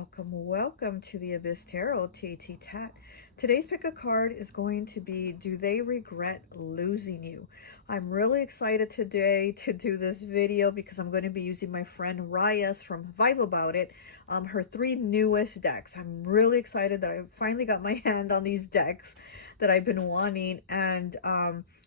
welcome to the Abyss Tarot T.A.T. Today's pick a card is going to be, do they regret losing you? I'm really excited today to do this video because I'm going to be using my friend Raya's from Vibe About It, her 3 newest decks. I'm really excited that I finally got my hand on these decks that I've been wanting, and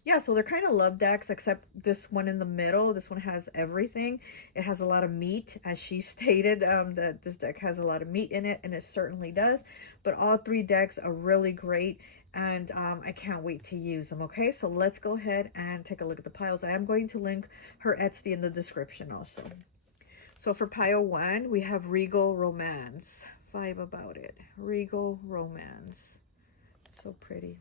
yeah, so they're kind of love decks, except this one in the middle. This one has everything. It has a lot of meat, as she stated, that this deck has a lot of meat in it, and it certainly does. But all 3 decks are really great, and I can't wait to use them. Okay, so let's go ahead and take a look at the piles. I am going to link her Etsy in the description also. So for pile 1, we have Regal Romance. Vibe About It. Regal Romance. So pretty.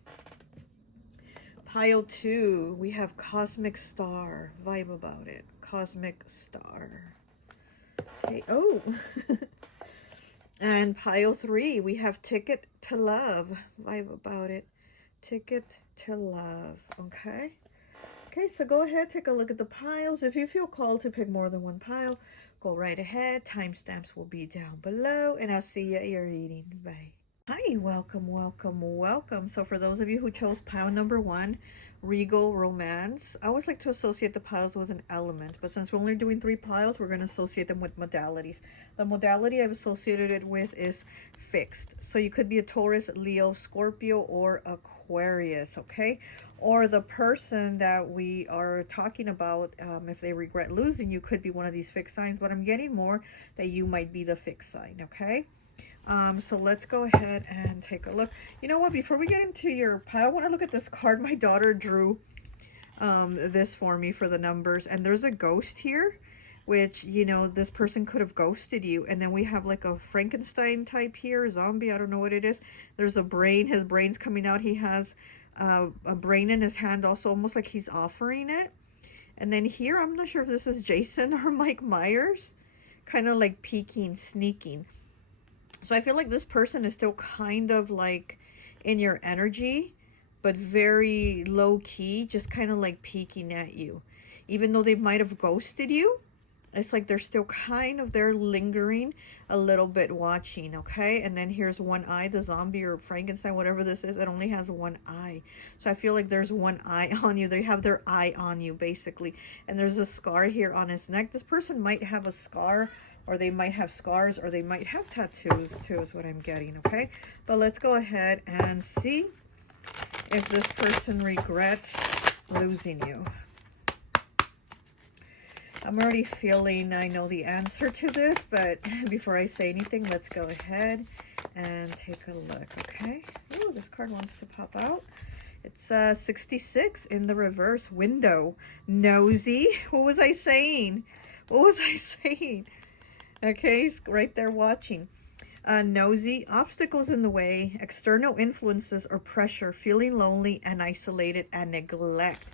Pile 2, we have Cosmic Star. Vibe About It. Cosmic Star. Okay. Oh. And pile 3, we have Ticket to Love. Vibe About It. Ticket to Love. Okay. Okay, so go ahead, take a look at the piles. If you feel called to pick more than one pile, go right ahead. Timestamps will be down below, and I'll see you at your reading. Bye. Hi, welcome. So for those of you who chose pile number 1, Regal Romance, I always like to associate the piles with an element, but since we're only doing 3 piles, we're going to associate them with modalities. The modality I've associated it with is fixed. So you could be a Taurus, Leo, Scorpio, or Aquarius, okay? Or the person that we are talking about, if they regret losing you, could be one of these fixed signs, but I'm getting more that you might be the fixed sign, okay? So let's go ahead and take a look. You know what, before we get into your pile, I want to look at this card. My daughter drew this for me for the numbers, and there's a ghost here, which, you know, this person could have ghosted you. And then we have like a Frankenstein type here, zombie, I don't know what it is. There's a brain, his brain's coming out. He has a brain in his hand also, almost like he's offering it. And then here, I'm not sure if this is Jason or Mike Myers, kind of like peeking, sneaking. So I feel like this person is still kind of like in your energy, but very low key, just kind of like peeking at you. Even though they might have ghosted you, it's like they're still kind of there lingering a little bit, watching, okay? And then here's one eye, the zombie or Frankenstein, whatever this is, it only has one eye. So I feel like there's one eye on you. They have their eye on you, basically. And there's a scar here on his neck. This person might have a scar, or they might have scars, or they might have tattoos too, is what I'm getting, okay? But let's go ahead and see if this person regrets losing you. I'm already feeling I know the answer to this, but before I say anything, let's go ahead and take a look, okay? Oh, this card wants to pop out. It's 66 in the reverse. Window. Nosy. What was I saying? Okay, right there watching. Nosy, obstacles in the way, external influences or pressure, feeling lonely and isolated, and neglect.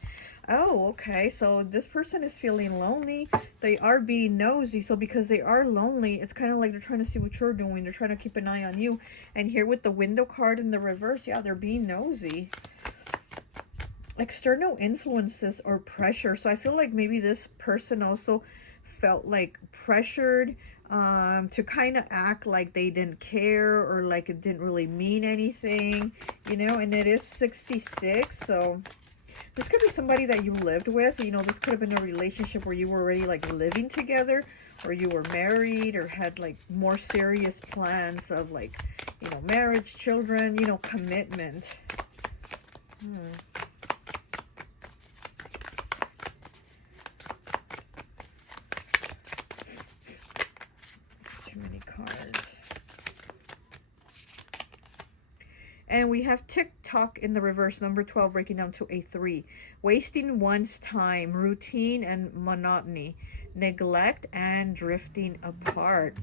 Oh, okay, so this person is feeling lonely. They are being nosy, so because they are lonely, it's kind of like they're trying to see what you're doing. They're trying to keep an eye on you. And here with the window card in the reverse, yeah, they're being nosy. External influences or pressure. So I feel like maybe this person also felt like pressured to kind of act like they didn't care, or like it didn't really mean anything, you know. And it is 66, so this could be somebody that you lived with. You know, this could have been a relationship where you were already like living together, or you were married, or had like more serious plans of like, you know, marriage, children, you know, commitment. Many cards. And we have TikTok in the reverse, number 12, breaking down to a 3. Wasting one's time, routine and monotony, neglect and drifting apart.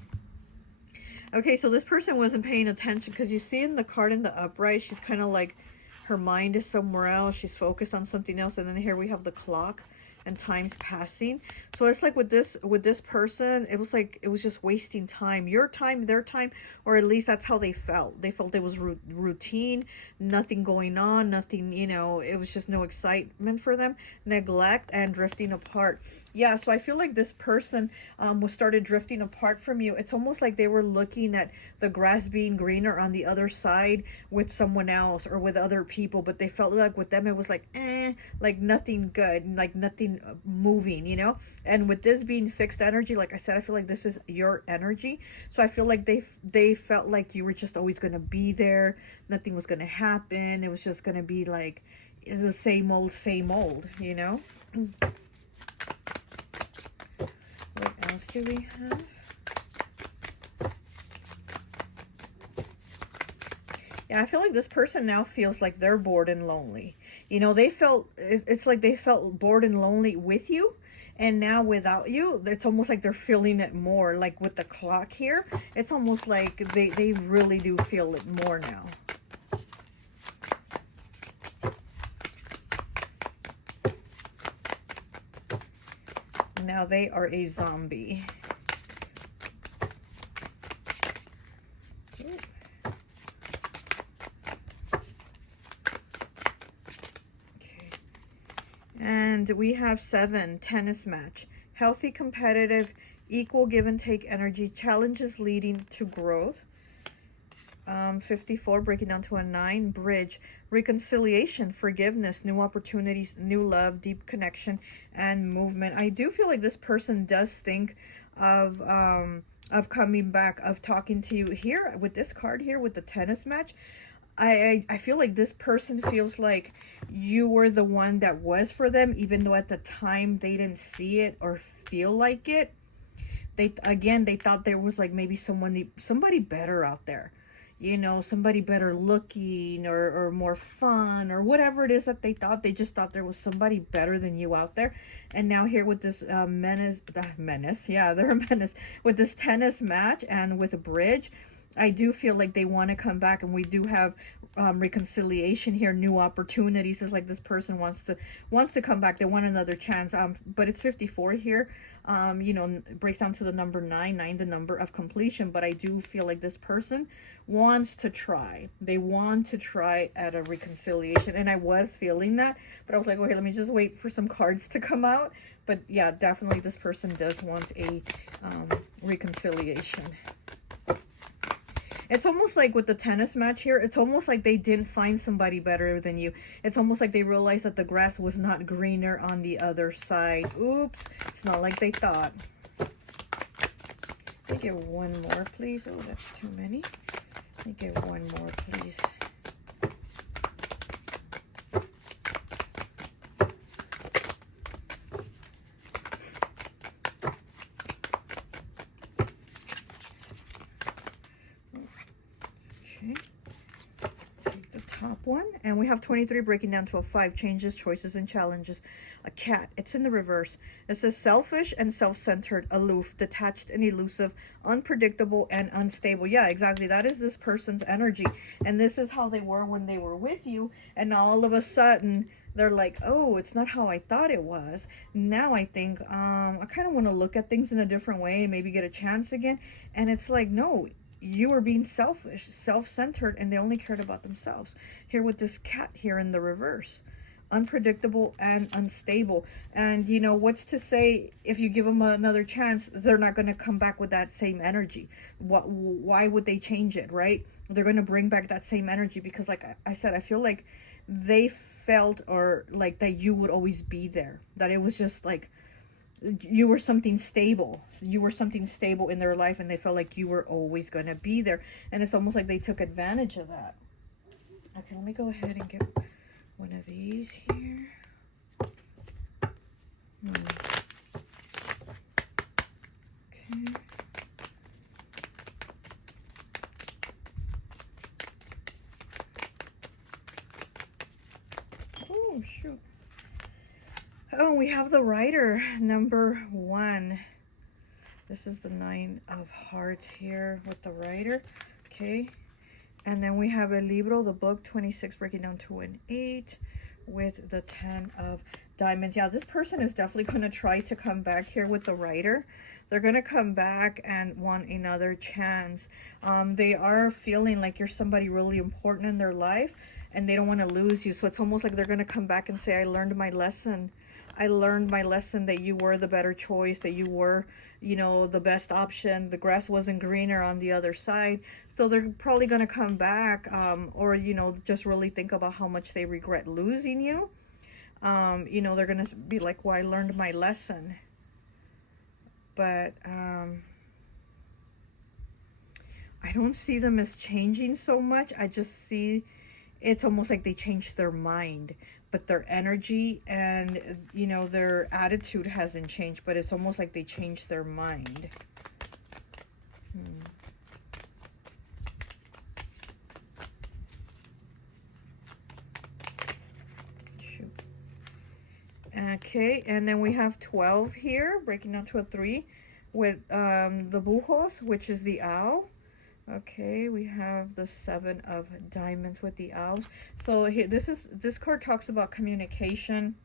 Okay, so this person wasn't paying attention, because you see in the card in the upright, she's kind of like, her mind is somewhere else. She's focused on something else. And then here we have the clock. and time's passing. So it's like with this person, it was like it was just wasting time, your time, their time, or at least that's how they felt. They felt it was routine, nothing going on, nothing, you know, it was just no excitement for them, neglect, and drifting apart. Yeah, so I feel like this person was started drifting apart from you. It's almost like they were looking at the grass being greener on the other side with someone else or with other people, but they felt like with them it was like like nothing good, like nothing moving, you know. And with this being fixed energy, like I said, I feel like this is your energy. So I feel like they felt like you were just always going to be there, nothing was going to happen, it was just going to be like the same old, you know. What else do we have? Yeah, I feel like this person now feels like they're bored and lonely. You know, they felt, it's like they felt bored and lonely with you. And now without you, it's almost like they're feeling it more. Like with the clock here, it's almost like they really do feel it more now. Now they are a zombie. And we have 7, tennis match. Healthy, competitive, equal give and take energy. Challenges leading to growth. 54, breaking down to a 9. Bridge. Reconciliation, forgiveness, new opportunities, new love, deep connection, and movement. I do feel like this person does think of coming back, of talking to you. Here, with this card here, with the tennis match, I feel like this person feels like you were the one that was for them, even though at the time they didn't see it or feel like it. They thought there was like maybe somebody better out there, you know, somebody better looking or more fun or whatever it is that they thought. They just thought there was somebody better than you out there. And now here with this menace, yeah, they're a menace, with this tennis match and with a bridge, I do feel like they want to come back, and we do have reconciliation here, new opportunities. It's like this person wants to come back. They want another chance. But it's 54 here. You know, it breaks down to the number 9, the number of completion. But I do feel like this person wants to try. They want to try at a reconciliation, and I was feeling that. But I was like, okay, let me just wait for some cards to come out. But yeah, definitely this person does want a reconciliation. It's almost like with the tennis match here, it's almost like they didn't find somebody better than you. It's almost like they realized that the grass was not greener on the other side. Oops, it's not like they thought. Let me get one more, please. Oh, that's too many. Let me get one more, please. One, and we have 23 breaking down to a 5. Changes, choices, and challenges. A cat. It's in the reverse. It says selfish and self-centered, aloof, detached and elusive, unpredictable and unstable. Yeah, exactly. That is this person's energy, and this is how they were when they were with you, and all of a sudden they're like, oh, it's not how I thought it was. Now I think I kind of want to look at things in a different way, maybe get a chance again. And it's like, no, you were being selfish, self-centered, and they only cared about themselves. Here with this cat here in the reverse. Unpredictable and unstable. And, you know, what's to say if you give them another chance, they're not going to come back with that same energy? Why would they change it, right? They're going to bring back that same energy because, like I said, I feel like they felt or like that you would always be there. That it was just like, you were something stable. You were something stable in their life, and they felt like you were always going to be there. And it's almost like they took advantage of that. Okay, let me go ahead and get one of these here. Okay. Oh, shoot. Oh, we have the Rider, number 1. This is the 9 of Hearts here with the Rider. Okay. And then we have El Libro, the book, 26, breaking down to an 8, with the 10 of Diamonds. Yeah, this person is definitely going to try to come back here with the writer. They're going to come back and want another chance. They are feeling like you're somebody really important in their life, and they don't want to lose you. So it's almost like they're going to come back and say, I learned my lesson. I learned my lesson, that you were the better choice, that you were, you know, the best option. The grass wasn't greener on the other side. So they're probably going to come back, or, you know, just really think about how much they regret losing you. You know, they're going to be like, well, I learned my lesson. But I don't see them as changing so much. I just see it's almost like they changed their mind, but their energy and, you know, their attitude hasn't changed, but it's almost like they changed their mind. Okay, and then we have 12 here, breaking down to a 3 with the bujos, which is the owl. Okay, we have the 7 of diamonds with the owls. So here, this card talks about communication,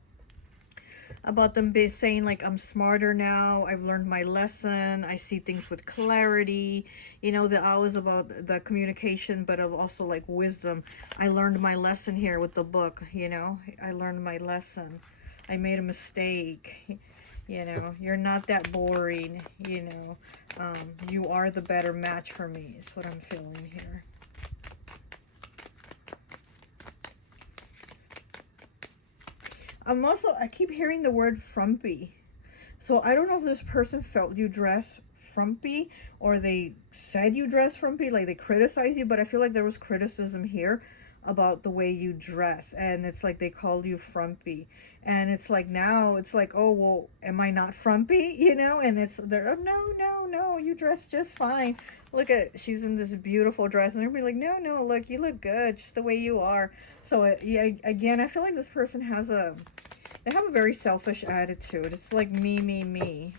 about them saying like, I'm smarter now, I've learned my lesson, I see things with clarity. You know, the owl is about the communication, but of also like wisdom. I learned my lesson here with the book, you know, I learned my lesson. I made a mistake. You know, you're not that boring, you know. You are the better match for me, is what I'm feeling here. I keep hearing the word frumpy. So I don't know if this person felt you dress frumpy, or they said you dress frumpy, like they criticize you, but I feel like there was criticism here about the way you dress, and it's like they called you frumpy, and it's like now it's like, oh well, am I not frumpy, you know? And it's there, oh, no, you dress just fine, look at, she's in this beautiful dress, and everybody like, no, look, you look good just the way you are. So yeah, again, I feel like this person has they have a very selfish attitude. It's like me.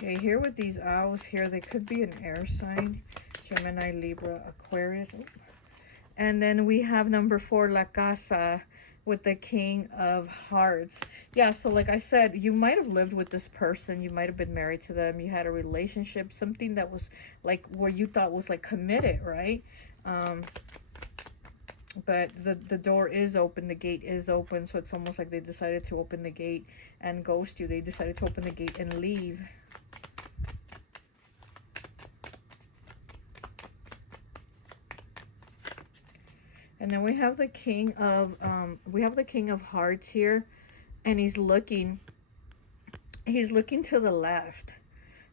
Okay, here with these owls here, they could be an air sign. Gemini, Libra, Aquarius. And then we have number 4, La Casa, with the King of Hearts. Yeah, so like I said, you might have lived with this person. You might have been married to them. You had a relationship, something that was like where you thought was like committed, right? But the door is open, the gate is open. So it's almost like they decided to open the gate and ghost you. They decided to open the gate and leave. And then we have the King of Hearts here, and he's looking to the left.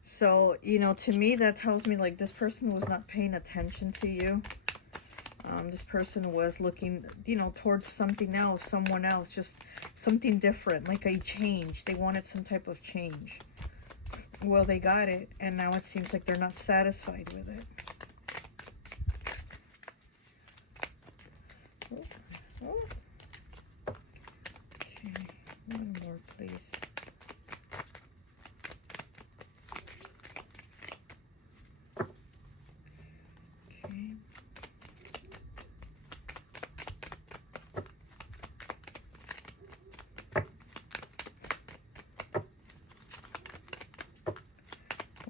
So, you know, to me that tells me like this person was not paying attention to you. This person was looking, you know, towards something else, someone else, just something different, like a change. They wanted some type of change. Well, they got it, and now it seems like they're not satisfied with it. Okay, one more, please. Okay.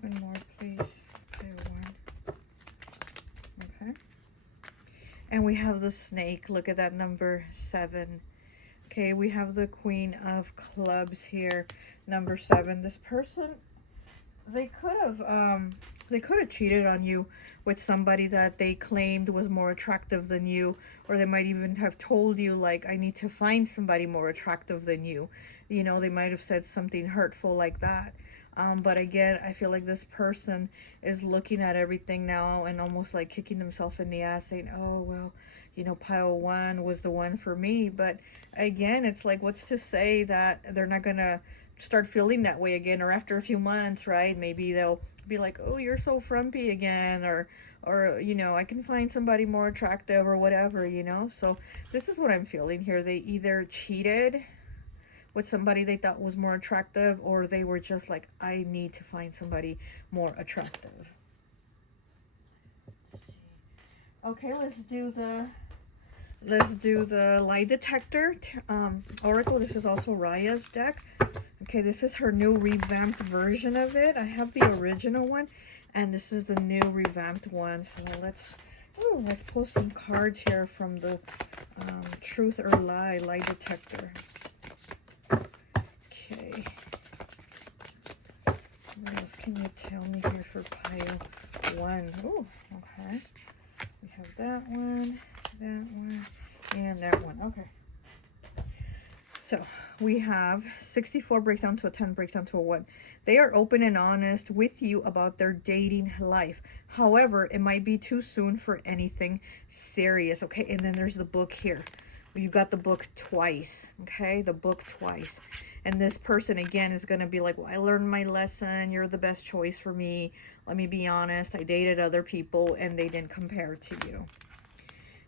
One more, please. Okay, one. Okay. And we have the snake. Look at that, number 7. Okay, we have the Queen of Clubs here, number 7. This person, they could have cheated on you with somebody that they claimed was more attractive than you, or they might even have told you like, I need to find somebody more attractive than you. You know, they might have said something hurtful like that. But again, I feel like this person is looking at everything now and almost like kicking themselves in the ass, saying, oh, well, you know, pile 1 was the one for me. But again, it's like, what's to say that they're not going to start feeling that way again, or after a few months, right? Maybe they'll be like, oh, you're so frumpy again, or you know, I can find somebody more attractive or whatever, you know? So this is what I'm feeling here. They either cheated with somebody they thought was more attractive, or they were just like, I need to find somebody more attractive. Okay, let's do the Let's do the lie detector oracle. This is also Raya's deck. Okay, this is her new revamped version of it. I have the original one, and this is the new revamped one. So let's pull some cards here from the truth or lie detector. Okay. What else can you tell me here for pile 1? Oh, okay. We have that one, and that one. Okay. So we have 64 breaks down to a 10, breaks down to a 1. They are open and honest with you about their dating life. However, it might be too soon for anything serious. Okay, and then there's the book here. You got the book twice. Okay, the book twice. And this person, again, is going to be like, well, I learned my lesson. You're the best choice for me. Let me be honest. I dated other people, and they didn't compare to you.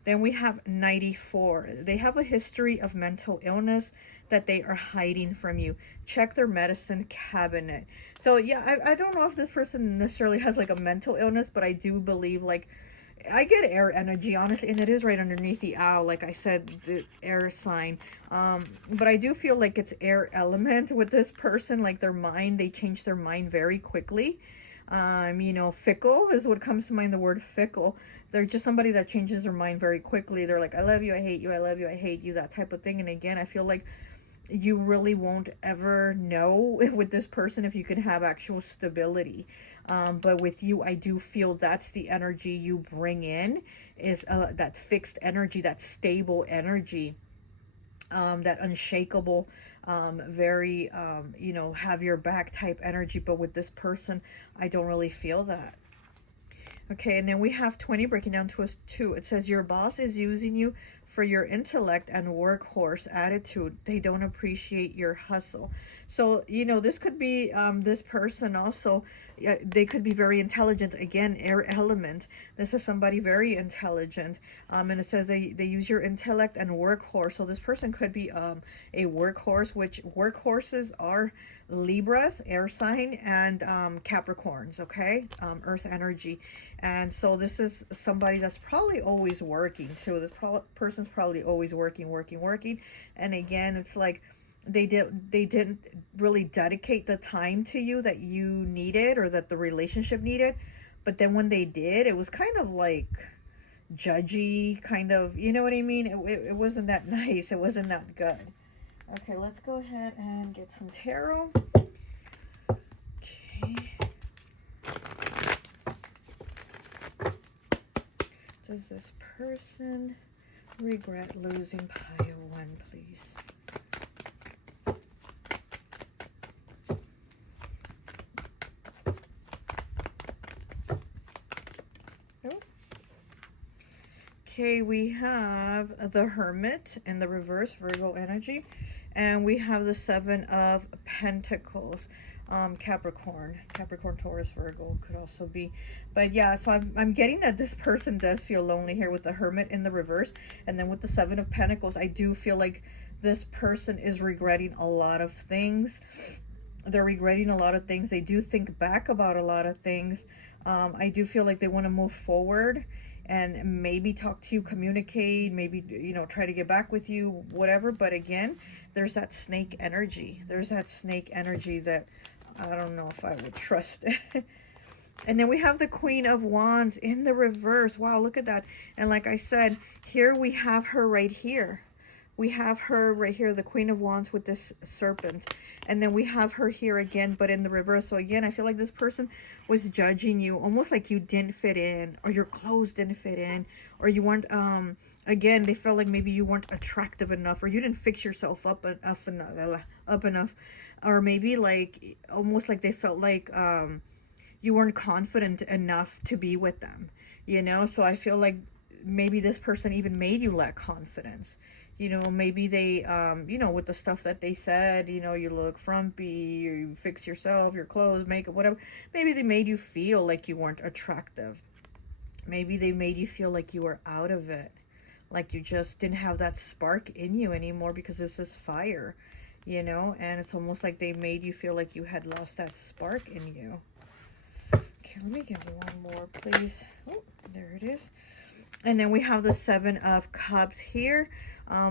Then we have 94. They have a history of mental illness that they are hiding from you. Check their medicine cabinet. So yeah, I don't know if this person necessarily has like a mental illness, but I do believe, like, I get air energy, honestly, and it is right underneath the owl, like I said, the air sign. But I do feel like it's air element with this person, like their mind, they change their mind very quickly. You know, fickle is what comes to mind, the word fickle. They're just somebody that changes their mind very quickly. They're like, I love you, I hate you, I love you, I hate you, that type of thing. And again, I feel like you really won't ever know with this person if you can have actual stability. But with you, I do feel that's the energy you bring in, is that fixed energy, that stable energy, that unshakable, very, you know, have your back type energy. But with this person, I don't really feel that. Okay, and then we have 20 breaking down to a 2. It says your boss is using you for your intellect and workhorse attitude. They don't appreciate your hustle. So, you know, this could be this person also. They could be very intelligent. Again, air element. This is somebody very intelligent. And it says they use your intellect and workhorse. So this person could be a workhorse, which workhorses are Libras, air sign, and Capricorns, okay? Earth energy. And so this is somebody that's probably always working too. This person's probably always working. And again, it's like they didn't really dedicate the time to you that you needed, or that the relationship needed. But then when they did, it was kind of like judgy, kind of, you know what I mean? It wasn't that nice. It wasn't that good. Okay, let's go ahead and get some tarot. Okay. Does this person regret losing pile 1, please? Oh. Okay, we have the Hermit in the reverse, Virgo energy. And we have the 7 of Pentacles, Capricorn, Taurus, Virgo could also be. But yeah, so I'm getting that this person does feel lonely here with the Hermit in the reverse. And then with the 7 of Pentacles, I do feel like this person is regretting a lot of things. They're regretting a lot of things. They do think back about a lot of things. I do feel like they want to move forward and maybe talk to you, communicate, maybe, you know, try to get back with you, whatever. But again, there's that snake energy. There's that snake energy that I don't know if I would trust. And then we have the Queen of Wands in the reverse. Wow, look at that. And like I said, here we have her right here. We have her right here, the Queen of Wands with this serpent. And then we have her here again, but in the reverse. So again, I feel like this person was judging you, almost like you didn't fit in, or your clothes didn't fit in, or you weren't, again, they felt like maybe you weren't attractive enough, or you didn't fix yourself up enough. Or maybe like, almost like they felt like you weren't confident enough to be with them, you know? So I feel like maybe this person even made you lack confidence. You know, maybe they, you know, with the stuff that they said, you know, you look frumpy, or you fix yourself, your clothes, makeup, whatever. Maybe they made you feel like you weren't attractive. Maybe they made you feel like you were out of it. Like you just didn't have that spark in you anymore, because this is fire, you know? And it's almost like they made you feel like you had lost that spark in you. Okay, let me get one more, please. Oh, there it is. And then we have the Seven of Cups here,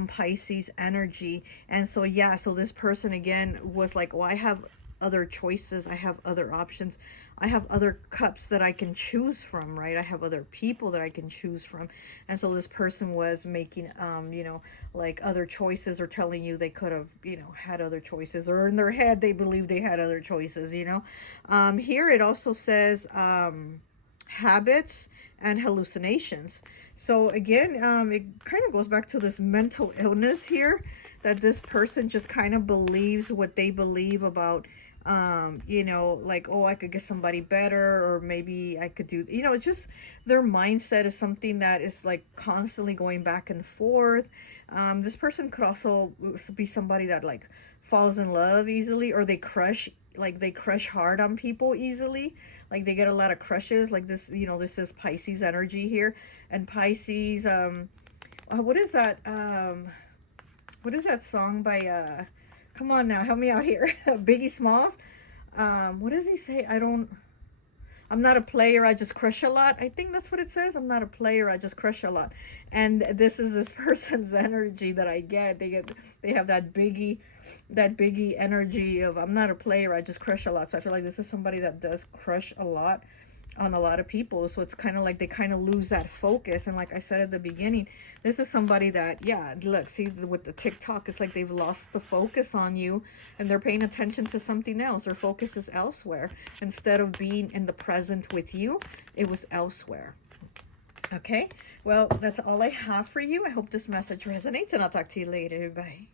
Pisces energy. And so, yeah, so this person again was like, well, I have other choices. I have other options. I have other cups that I can choose from, right? I have other people that I can choose from. And so this person was making, you know, like other choices, or telling you they could have, you know, had other choices, or in their head, they believe they had other choices, you know. Here it also says, habits and hallucinations. So again, it kind of goes back to this mental illness here, that this person just kind of believes what they believe about, you know, like, oh, I could get somebody better, or maybe I could do, you know, it's just their mindset is something that is like constantly going back and forth. This person could also be somebody that like falls in love easily, or they crush, like they crush hard on people easily, like they get a lot of crushes, like this, you know, this is Pisces energy here. And Pisces, what is that song by come on now, help me out here, Biggie Smalls. What does he say? I'm not a player, I just crush a lot. I think that's what it says. I'm not a player, I just crush a lot. And this is this person's energy that I get. They have that Biggie energy of, I'm not a player, I just crush a lot. So I feel like this is somebody that does crush a lot on a lot of people. So it's kind of like they kind of lose that focus. And like I said at the beginning, this is somebody that, yeah, look, see with the TikTok, it's like they've lost the focus on you, and they're paying attention to something else. Their focus is elsewhere. Instead of being in the present with you, it was elsewhere. Okay, well, that's all I have for you. I hope this message resonates, and I'll talk to you later. Bye.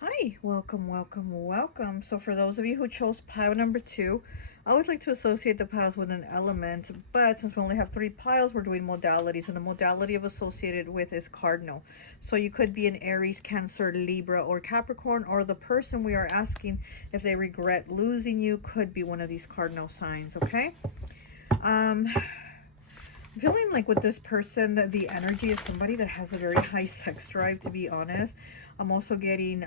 Hi, welcome, welcome, welcome. So for those of you who chose pile number 2, I always like to associate the piles with an element, but since we only have 3 piles, we're doing modalities, and the modality of associated with is cardinal. So you could be an Aries, Cancer, Libra, or Capricorn, or the person we are asking if they regret losing you could be one of these cardinal signs, okay? I'm feeling like with this person, the energy is somebody that has a very high sex drive, to be honest. I'm also getting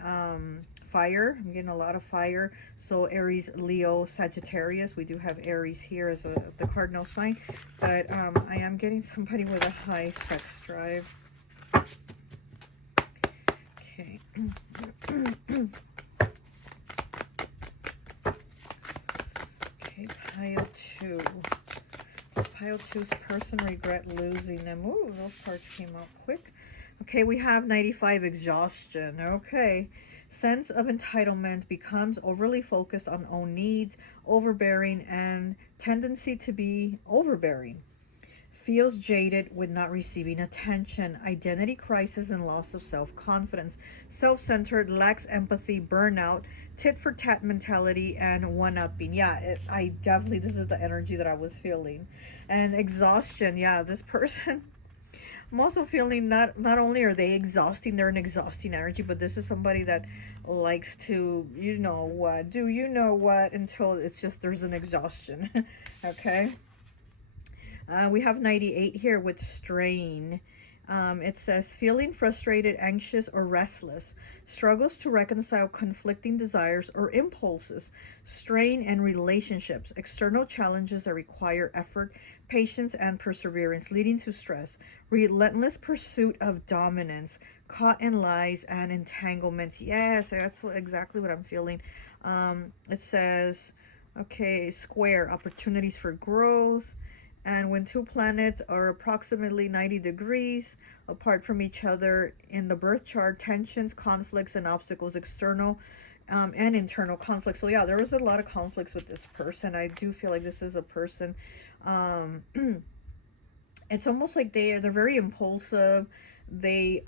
fire. I'm getting a lot of fire. So Aries, Leo, Sagittarius. We do have Aries here as the cardinal sign. But I am getting somebody with a high sex drive. Okay. Okay, pile 2. Pile 2's person regret losing them. Ooh, those cards came out quick. Okay, we have 95, exhaustion. Okay. Sense of entitlement becomes overly focused on own needs, overbearing, and tendency to be overbearing. Feels jaded with not receiving attention. Identity crisis and loss of self-confidence. Self-centered, lacks empathy, burnout, tit-for-tat mentality, and one-upping. Yeah, I definitely, this is the energy that I was feeling. And exhaustion, yeah, this person, I'm also feeling not only are they exhausting, they're an exhausting energy, but this is somebody that likes to, you know what, do you know what, until it's just there's an exhaustion. Okay. We have 98 here with strain. It says feeling frustrated, anxious, or restless. Struggles to reconcile conflicting desires or impulses. Strain in relationships. External challenges that require effort, patience, and perseverance, leading to stress. Relentless pursuit of dominance. Caught in lies and entanglements. Yes, that's exactly what I'm feeling. It says, okay, square. Opportunities for growth. And when 2 planets are approximately 90 degrees apart from each other in the birth chart, tensions, conflicts, and obstacles, external and internal conflicts. So yeah, there was a lot of conflicts with this person. I do feel like this is a person, it's almost like they're very impulsive. They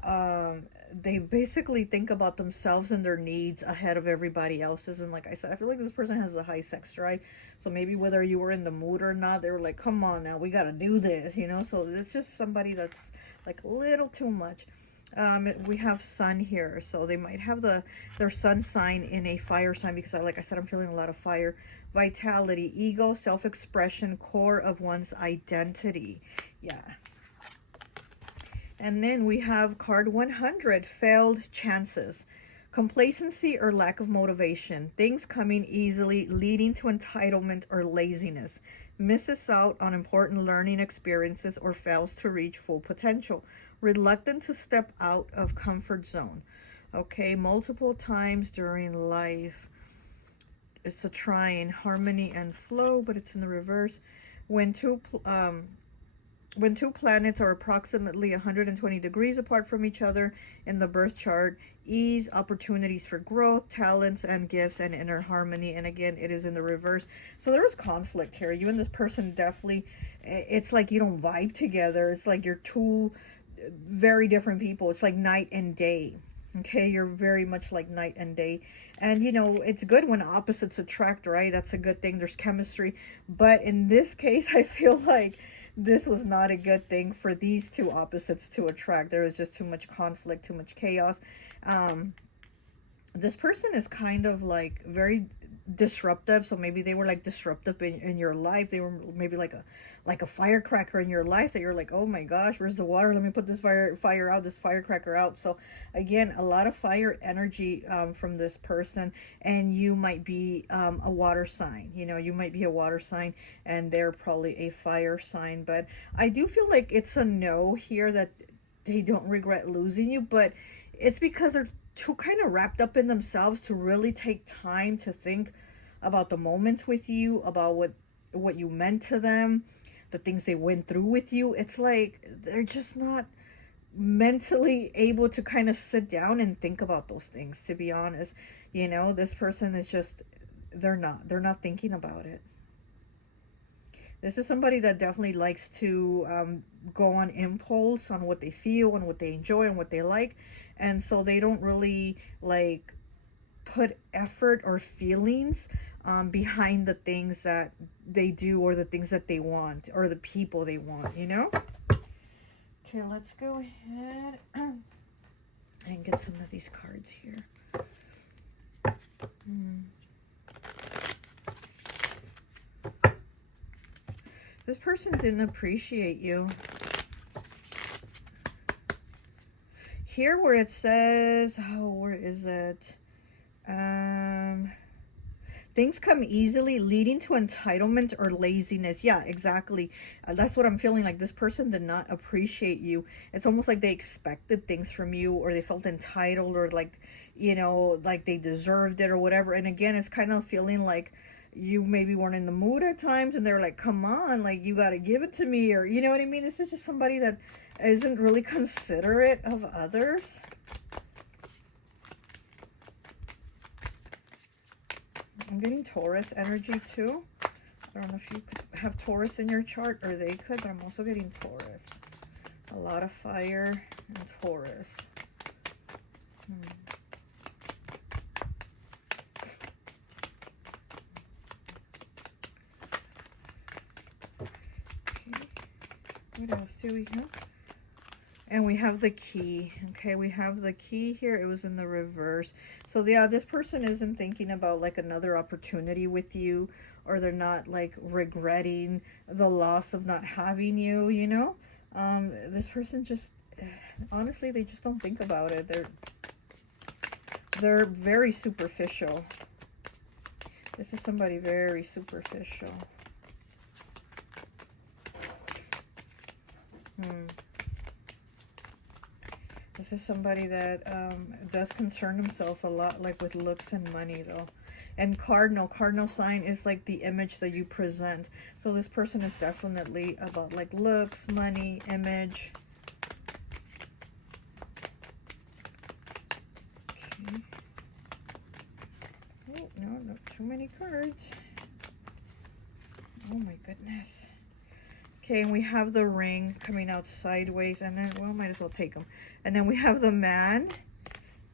basically think about themselves and their needs ahead of everybody else's. And like I said, I feel like this person has a high sex drive. So maybe whether you were in the mood or not, they were like, come on now, we got to do this, you know? So it's just somebody that's like a little too much. We have sun here. So they might have their sun sign in a fire sign, because like I said, I'm feeling a lot of fire. Vitality, ego, self-expression, core of one's identity. Yeah. And then we have card 100, failed chances. Complacency or lack of motivation. Things coming easily, leading to entitlement or laziness. misses out on important learning experiences, or fails to reach full potential. Reluctant to step out of comfort zone. Okay, multiple times during life. It's a trine, harmony and flow, but it's in the reverse. When two planets are approximately 120 degrees apart from each other in the birth chart, ease, opportunities for growth, talents and gifts, and inner harmony. And again, it is in the reverse. So there is conflict here. You and this person definitely, it's like you don't vibe together. It's like you're two very different people. It's like night and day. Okay, you're very much like night and day. And you know, it's good when opposites attract, right? That's a good thing. There's chemistry. But in this case, I feel like this was not a good thing for these two opposites to attract. There was just too much conflict, too much chaos. This person is kind of like very disruptive. So maybe they were like disruptive in your life. They were maybe like a firecracker in your life that you're like, oh my gosh, where's the water? Let me put this fire out, this firecracker out. So again, a lot of fire energy from this person. And you might be a water sign. You know, you might be a water sign and they're probably a fire sign. But I do feel like it's a no here, that they don't regret losing you, but it's because they're too kind of wrapped up in themselves to really take time to think about the moments with you, about what you meant to them, the things they went through with you. It's like they're just not mentally able to kind of sit down and think about those things, to be honest. You know, this person is just, they're not thinking about it. This is somebody that definitely likes to go on impulse on what they feel and what they enjoy and what they like. And so they don't really like put effort or feelings behind the things that they do, or the things that they want, or the people they want, you know? Okay, let's go ahead and get some of these cards here. This person didn't appreciate you. Here where it says, oh, where is it? Things come easily, leading to entitlement or laziness. Yeah, exactly. That's what I'm feeling like. This person did not appreciate you. It's almost like they expected things from you, or they felt entitled, or like, you know, like they deserved it or whatever. And again, it's kind of feeling like you maybe weren't in the mood at times, and they're like, come on, like, you got to give it to me, or, you know what I mean? This is just somebody that isn't really considerate of others. I'm getting Taurus energy too. I don't know if you could have Taurus in your chart, or they could, but I'm also getting Taurus. A lot of fire and Taurus. What else do we have? And we have the key. Okay, we have the key here. It was in the reverse. So yeah, this person isn't thinking about like another opportunity with you, or they're not like regretting the loss of not having you, you know? This person just, honestly, they just don't think about it. They're very superficial. This is somebody very superficial. This is somebody that does concern himself a lot, like with looks and money, though. And cardinal sign is like the image that you present. So this person is definitely about like looks, money, image. Okay. Oh, no, not too many cards. Oh my goodness. Okay, and we have the ring coming out sideways, and then, well, might as well take them. And then we have the man,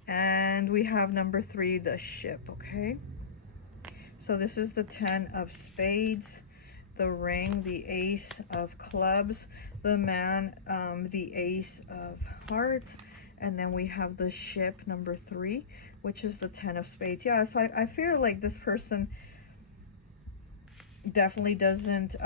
and we have number 3, the ship, okay? So this is the 10 of spades, the ring, the ace of clubs, the man, the ace of hearts, and then we have the ship, number 3, which is the 10 of spades. Yeah, so I feel like this person definitely doesn't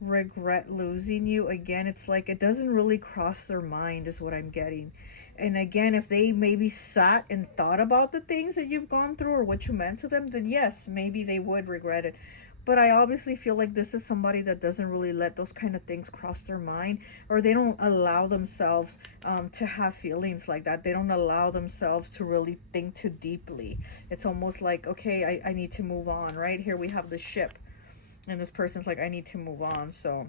regret losing you. Again, it's like it doesn't really cross their mind is what I'm getting. And again, if they maybe sat and thought about the things that you've gone through or what you meant to them, then yes, maybe they would regret it. But I obviously feel like this is somebody that doesn't really let those kind of things cross their mind, or they don't allow themselves to have feelings like that. They don't allow themselves to really think too deeply. It's almost like, okay, I need to move on, right? Here we have the Ship, and this person's like, I need to move on. So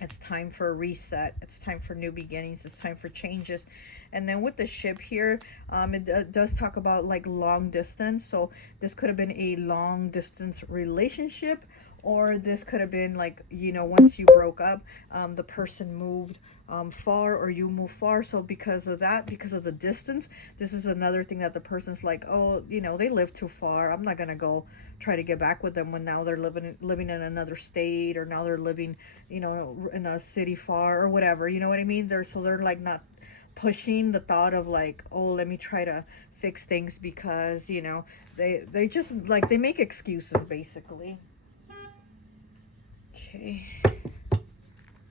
it's time for a reset. It's time for new beginnings. It's time for changes. And then with the Ship here, it does talk about like long distance. So this could have been a long distance relationship, or this could have been like, you know, once you broke up, the person moved far, or you move far. So because of that, because of the distance, this is another thing that the person's like, oh, you know, they live too far. I'm not gonna go try to get back with them when now they're living in another state, or now they're living, you know, in a city far, or whatever, you know what I mean? They're like not pushing the thought of like, oh, let me try to fix things, because, you know, they just like, they make excuses basically. Okay,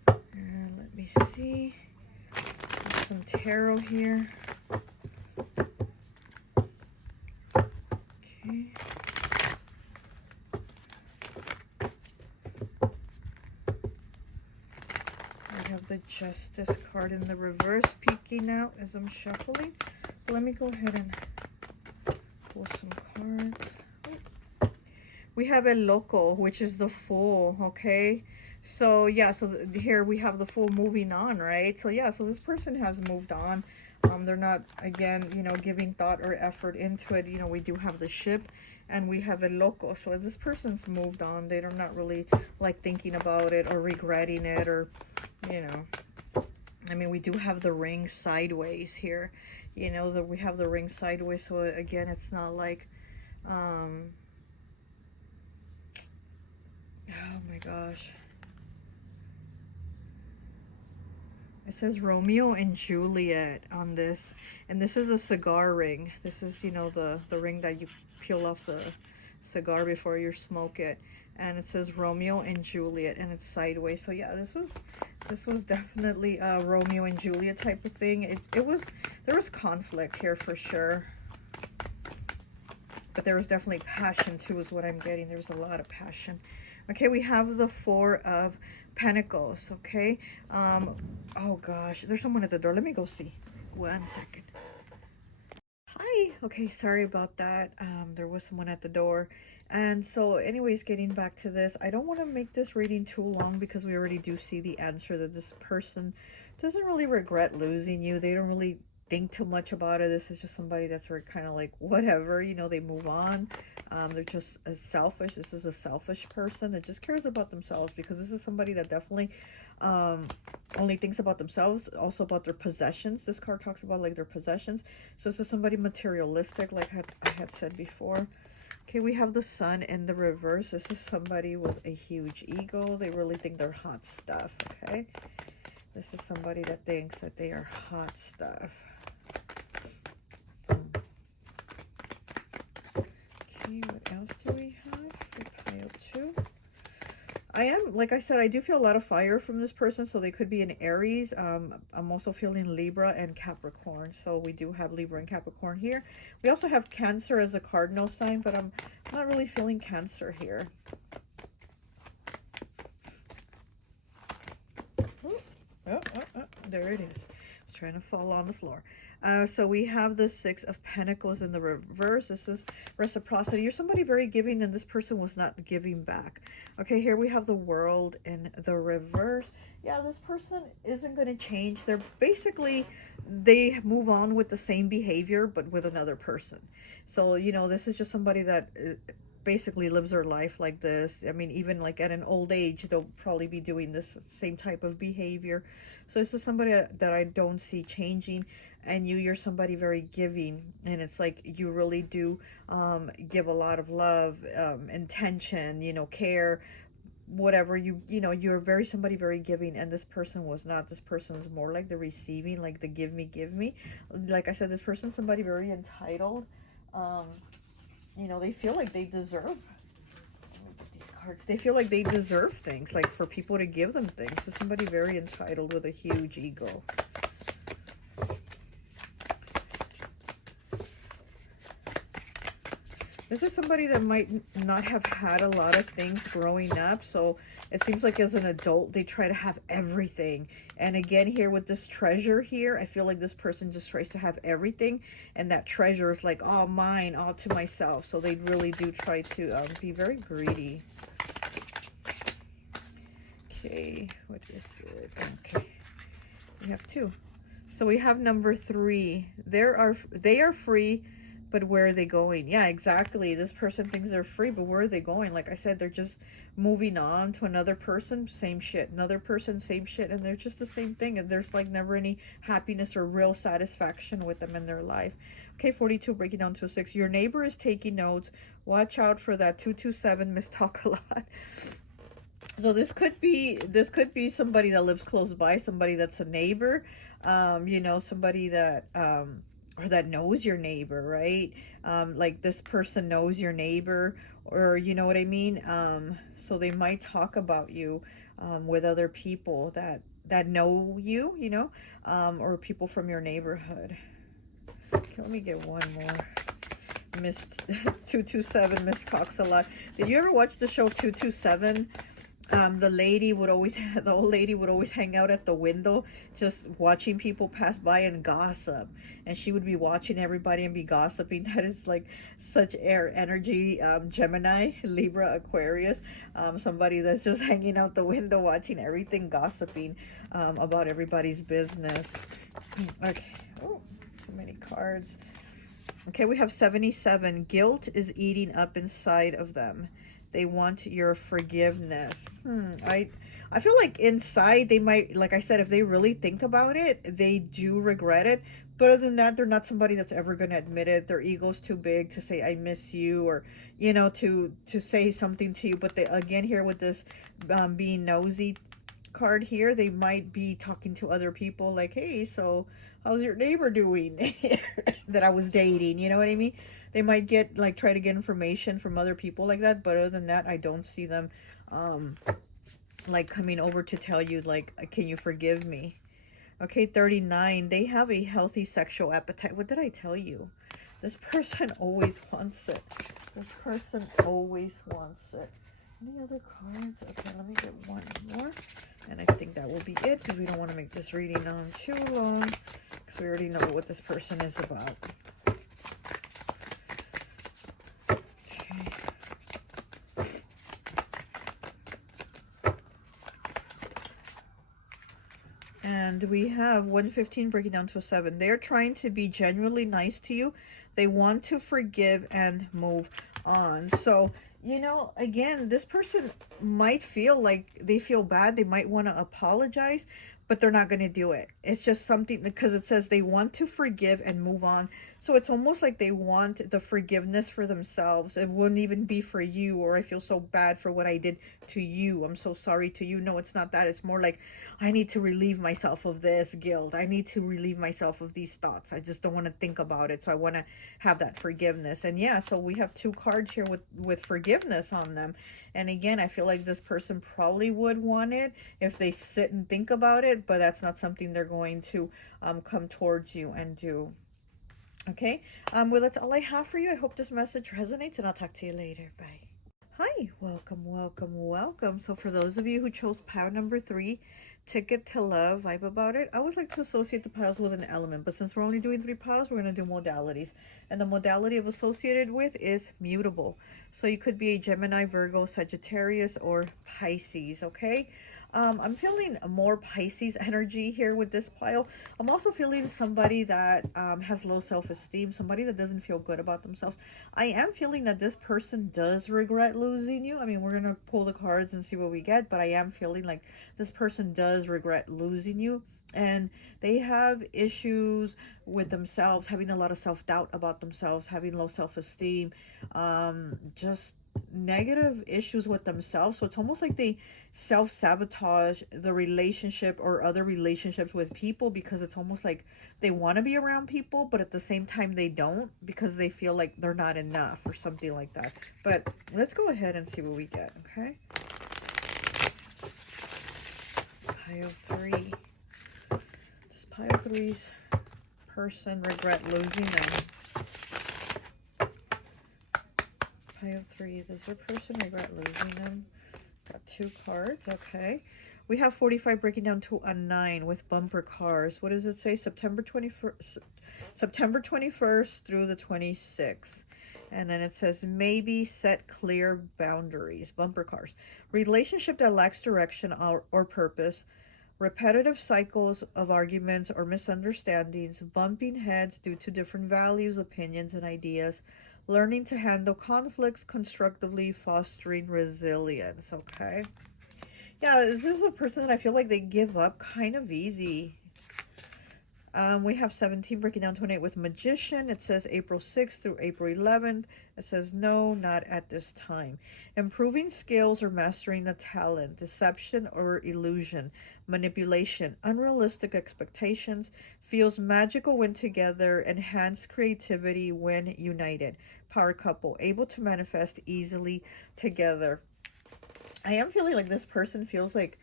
and let me see, there's some tarot here. Okay, I have the Justice card in the reverse peeking out as I'm shuffling. But let me go ahead and pull some cards. We have a Loco, which is the Fool, okay? So, yeah, so here we have the Fool moving on, right? So, yeah, so this person has moved on. They're not, again, you know, giving thought or effort into it. You know, we do have the Ship, and we have a Loco. So this person's moved on. They're not really, like, thinking about it or regretting it, or, you know. I mean, we do have the Ring sideways here. You know, that we have the Ring sideways. So, again, it's not like... oh my gosh. It says Romeo and Juliet on this. And this is a cigar ring. This is, you know, the ring that you peel off the cigar before you smoke it. And it says Romeo and Juliet, and it's sideways. So yeah, this was definitely a Romeo and Juliet type of thing. There was conflict here for sure. But there was definitely passion too, is what I'm getting. There was a lot of passion. Okay, we have the Four of Pentacles, okay? Oh gosh, there's someone at the door. Let me go see. 1 second. Hi. Okay, sorry about that. There was someone at the door. And so anyways, getting back to this, I don't want to make this reading too long, because we already do see the answer that this person doesn't really regret losing you. They don't really think too much about it. This is just somebody that's very kind of like, whatever, you know, they move on. They're just selfish. This is a selfish person that just cares about themselves, because this is somebody that definitely only thinks about themselves, also about their possessions. This card talks about like their possessions. So this is somebody materialistic, like I had said before. Okay, we have the Sun in the reverse. This is somebody with a huge ego. They really think they're hot stuff, okay? This is somebody that thinks that they are hot stuff. Okay, what else do we have for pile 2? I am, like I said, I do feel a lot of fire from this person, so they could be an Aries. I'm also feeling Libra and Capricorn, so we do have Libra and Capricorn here. We also have Cancer as a cardinal sign, but I'm not really feeling Cancer here. Oh, there it is. It's trying to fall on the floor. So we have the Six of Pentacles in the reverse. This is reciprocity. You're somebody very giving, and this person was not giving back. Okay, here we have the World in the reverse. Yeah, this person isn't going to change. They're basically, they move on with the same behavior, but with another person. So, you know, this is just somebody that basically lives their life like this. I mean, even like at an old age, they'll probably be doing this same type of behavior. So this is somebody that I don't see changing. And you're somebody very giving, and it's like you really do give a lot of love, intention, you know, care, whatever. You know, you're somebody very giving, and this person was not. This person is more like the receiving, like the give me. Like I said, this person's somebody very entitled. You know, they feel like they deserve. These cards, they feel like they deserve things, like for people to give them things. So somebody very entitled with a huge ego. This is somebody that might not have had a lot of things growing up. So it seems like as an adult, they try to have everything. And again, here with this treasure here, I feel like this person just tries to have everything. And that treasure is like, all mine, all to myself. So they really do try to be very greedy. Okay, what is it? Okay, we have 2. So we have number 3. They are free. But where are they going? Yeah, exactly. This person thinks they're free, but where are they going? Like I said, they're just moving on to another person, same shit. Another person, same shit. And they're just the same thing. And there's like never any happiness or real satisfaction with them in their life. Okay, 42, breaking down to a 6. Your neighbor is taking notes. Watch out for that 227 mistalk a lot. So this could be somebody that lives close by, somebody that's a neighbor, you know, somebody that or that knows your neighbor, right? Like this person knows your neighbor, or you know what I mean? So they might talk about you with other people that know you, you know, or people from your neighborhood. Okay, let me get one more. Miss 227 Miss talks a lot. Did you ever watch the show 227? The old lady would always hang out at the window just watching people pass by and gossip, and she would be watching everybody and be gossiping. That is like such air energy. Gemini, Libra, Aquarius, somebody that's just hanging out the window watching everything, gossiping about everybody's business. Okay, oh, too many cards. Okay, we have 77. Guilt is eating up inside of them. They want your forgiveness. I feel like inside they might, like I said, if they really think about it, they do regret it. But other than that, they're not somebody that's ever going to admit it. Their ego's too big to say, I miss you, or, you know, to say something to you. But they, again, here with this being nosy card here, they might be talking to other people like, hey, so how's your neighbor doing that I was dating? You know what I mean? They might get, like, try to get information from other people like that. But other than that, I don't see them, like, coming over to tell you, like, can you forgive me? Okay, 39. They have a healthy sexual appetite. What did I tell you? This person always wants it. This person always wants it. Any other cards? Okay, let me get one more. And I think that will be it, because we don't want to make this reading on too long, because we already know what this person is about. And we have 115 breaking down to a 7. They're trying to be genuinely nice to you. They want to forgive and move on. So, you know, again, this person might feel like they feel bad. They might want to apologize, but they're not going to do it. It's just something, because it says they want to forgive and move on. So it's almost like they want the forgiveness for themselves. It wouldn't even be for you, or I feel so bad for what I did to you. I'm so sorry to you. No, it's not that. It's more like, I need to relieve myself of this guilt. I need to relieve myself of these thoughts. I just don't want to think about it. So I want to have that forgiveness. And yeah, so we have 2 cards here with forgiveness on them. And again, I feel like this person probably would want it if they sit and think about it, but that's not something they're going to come towards you and do. Okay, well, that's all I have for you. I hope this message resonates, and I'll talk to you later. Bye. Hi, welcome, welcome, welcome. So for those of you who chose pile number 3, Ticket to Love, vibe about it, I always like to associate the piles with an element, but since we're only doing 3 piles, we're going to do modalities. And the modality of associated with is mutable. So you could be a Gemini, Virgo, Sagittarius, or Pisces, okay? I'm feeling more Pisces energy here with this pile. I'm also feeling somebody that has low self-esteem, somebody that doesn't feel good about themselves. I am feeling that this person does regret losing you. I mean, we're going to pull the cards and see what we get, but I am feeling like this person does regret losing you. And they have issues with themselves, having a lot of self-doubt about themselves, having low self-esteem, just negative issues with themselves. So it's almost like they self-sabotage the relationship or other relationships with people, because it's almost like they want to be around people, but at the same time they don't, because they feel like they're not enough or something like that. But let's go ahead and see what we get. Okay, pile 3. This pile 3's person regret losing them. Pile 3. Does your person regret losing them? Got 2 cards. Okay. We have 45 breaking down to a 9 with bumper cars. What does it say? September 21st through the 26th. And then it says, maybe set clear boundaries. Bumper cars. Relationship that lacks direction or purpose. Repetitive cycles of arguments or misunderstandings. Bumping heads due to different values, opinions, and ideas. Learning to handle conflicts constructively, fostering resilience. Okay. Yeah, this is a person that I feel like they give up kind of easy. We have 17 breaking down to an 8 with Magician. It says April 6th through April 11th. It says no, not at this time. Improving skills or mastering a talent. Deception or illusion. Manipulation. Unrealistic expectations. Feels magical when together. Enhanced creativity when united. Power couple. Able to manifest easily together. I am feeling like this person feels like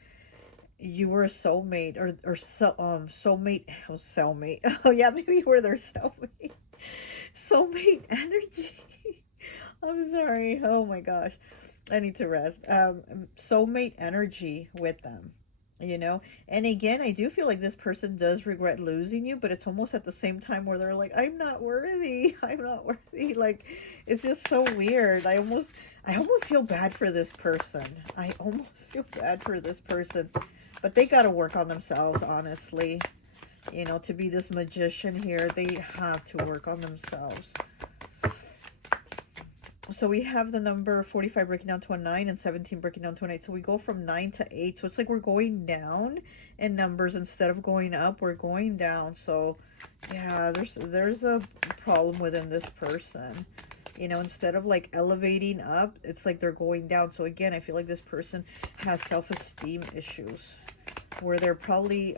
you were a soulmate or soulmate. Oh, cellmate. Oh yeah, maybe you were their cellmate. Soulmate energy. I'm sorry. Oh my gosh, I need to rest. Soulmate energy with them, you know. And again, I do feel like this person does regret losing you, but it's almost at the same time where they're like, I'm not worthy. I'm not worthy. Like, it's just so weird. I almost feel bad for this person. I almost feel bad for this person. But they got to work on themselves, honestly. You know, to be this magician here, they have to work on themselves. So we have the number 45 breaking down to a 9 and 17 breaking down to an 8. So we go from 9 to 8. So it's like we're going down in numbers instead of going up. We're going down. So yeah, there's a problem within this person. You know, instead of like elevating up, it's like they're going down. So again, I feel like this person has self-esteem issues where they're probably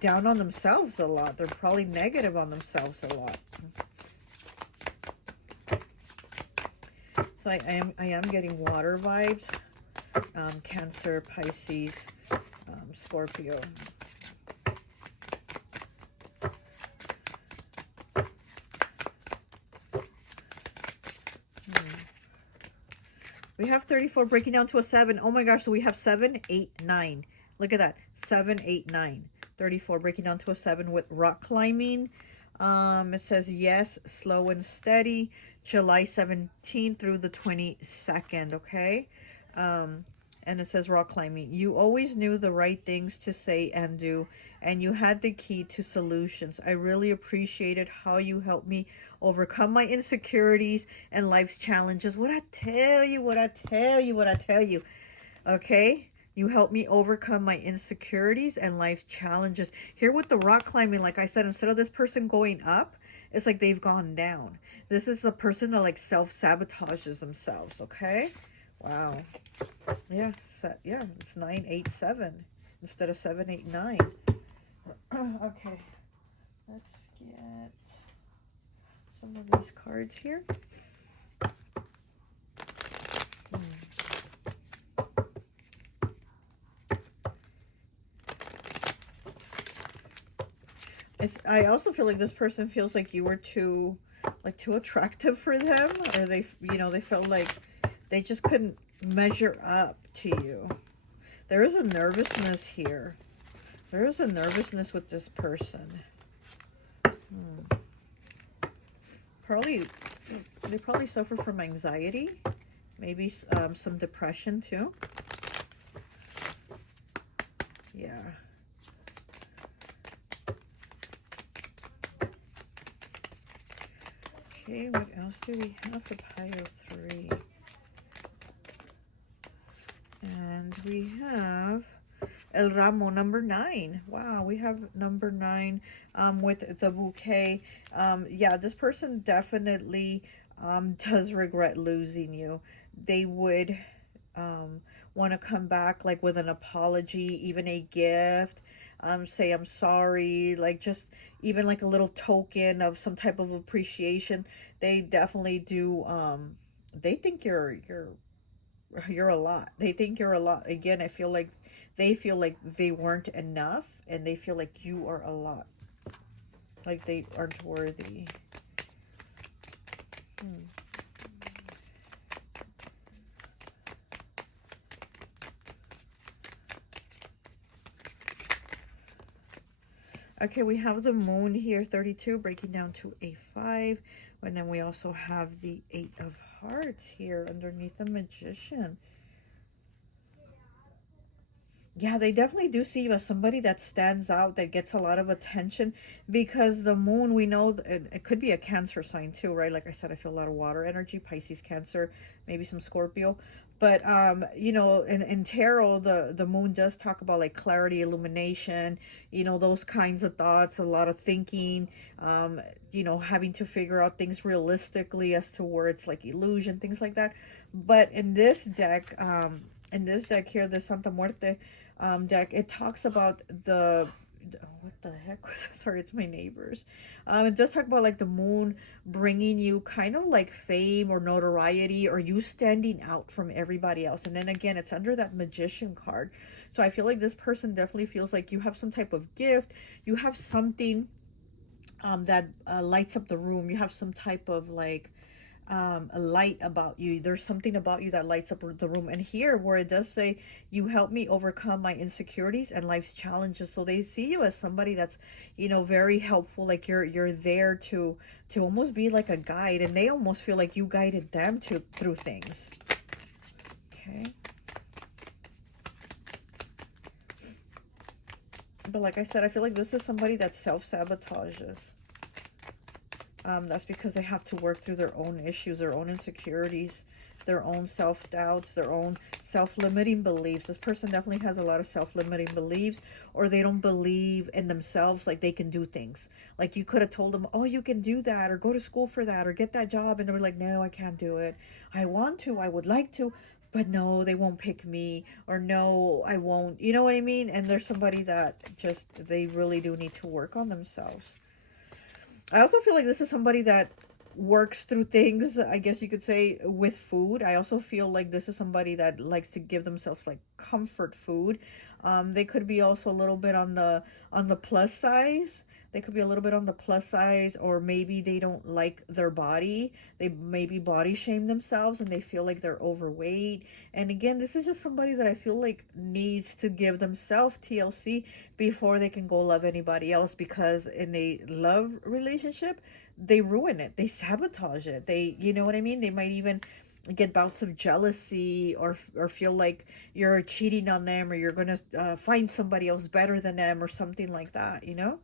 down on themselves a lot. They're probably negative on themselves a lot. So I am getting water vibes. Cancer, Pisces, Scorpio. We have 34 breaking down to a 7. Oh my gosh, so we have 7, 8, 9. Look at that. 7, 8, 9. 34 breaking down to a 7 with rock climbing. It says yes, slow and steady. July 17th through the 22nd, okay? And it says rock climbing. You always knew the right things to say and do, and you had the key to solutions. I really appreciated how you helped me overcome my insecurities and life's challenges. What I tell you, what I tell you, what I tell you. Okay? You helped me overcome my insecurities and life's challenges. Here with the rock climbing, like I said, instead of this person going up, it's like they've gone down. This is the person that like self-sabotages themselves, okay? Wow. Yeah, yeah, it's 9, 8, 7 instead of 7, 8, 9. Okay, let's get some of these cards here. I also feel like this person feels like you were too attractive for them, or they, you know, they felt like they just couldn't measure up to you. There is a nervousness here. There is a nervousness with this person. They probably suffer from anxiety, maybe some depression too. Yeah. Okay, what else do we have for pile 3? And we have El Ramo, number 9. Wow, we have number 9 with the bouquet. Yeah, this person definitely does regret losing you. They would want to come back like with an apology, even a gift. Say I'm sorry, like just even like a little token of some type of appreciation. They definitely do. They think you're a lot. They think you're a lot. Again, I feel like they feel like they weren't enough, and they feel like you are a lot, like they aren't worthy. Okay, we have the moon here, 32, breaking down to a 5. And then we also have the 8 of hearts here underneath the magician. Yeah, they definitely do see you as somebody that stands out, that gets a lot of attention, because the moon, we know it could be a Cancer sign too, right? Like I said, I feel a lot of water energy, Pisces, Cancer, maybe some Scorpio. But you know, in tarot, the moon does talk about like clarity, illumination, you know, those kinds of thoughts, a lot of thinking, you know, having to figure out things realistically as to where it's like illusion, things like that. But in this deck here, the Santa Muerte deck, it talks about the what the heck was that? Sorry, it's my neighbors. It does talk about like the moon bringing you kind of like fame or notoriety, or you standing out from everybody else. And then again, it's under that magician card. So I feel like this person definitely feels like you have some type of gift, you have something that lights up the room, you have some type of like a light about you. There's something about you that lights up the room. And here where it does say, you help me overcome my insecurities and life's challenges. So they see you as somebody that's, you know, very helpful. Like you're there to almost be like a guide, and they almost feel like you guided them through things. Okay. But like I said, I feel like this is somebody that self-sabotages. That's because they have to work through their own issues, their own insecurities, their own self-doubts, their own self-limiting beliefs. This person definitely has a lot of self-limiting beliefs, or they don't believe in themselves, like they can do things. Like you could have told them, oh, you can do that, or go to school for that, or get that job. And they were like, no, I can't do it. I want to, I would like to, but no, they won't pick me, or no, I won't. You know what I mean? And there's somebody that just, they really do need to work on themselves. I also feel like this is somebody that works through things, I guess you could say, with food. I also feel like this is somebody that likes to give themselves like comfort food. They could be also a little bit on the plus size. They could be a little bit on the plus size, or maybe they don't like their body. They maybe body shame themselves and they feel like they're overweight. And again, this is just somebody that I feel like needs to give themselves TLC before they can go love anybody else, because in a love relationship, they ruin it. They sabotage it. They, you know what I mean? They might even get bouts of jealousy, or feel like you're cheating on them, or you're going to find somebody else better than them, or something like that, you know?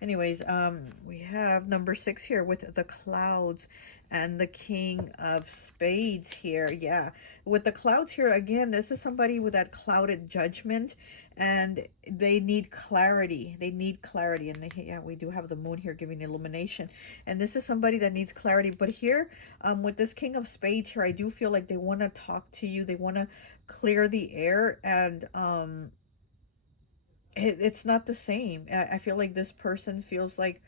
Anyways, we have number 6 here with the clouds and the King of Spades here. Yeah, with the clouds here, again, this is somebody with that clouded judgment, and they need clarity. They need clarity. And yeah, we do have the moon here giving illumination. And this is somebody that needs clarity. But here, with this King of Spades here, I do feel like they want to talk to you. They want to clear the air, and it's not the same. I feel like this person feels like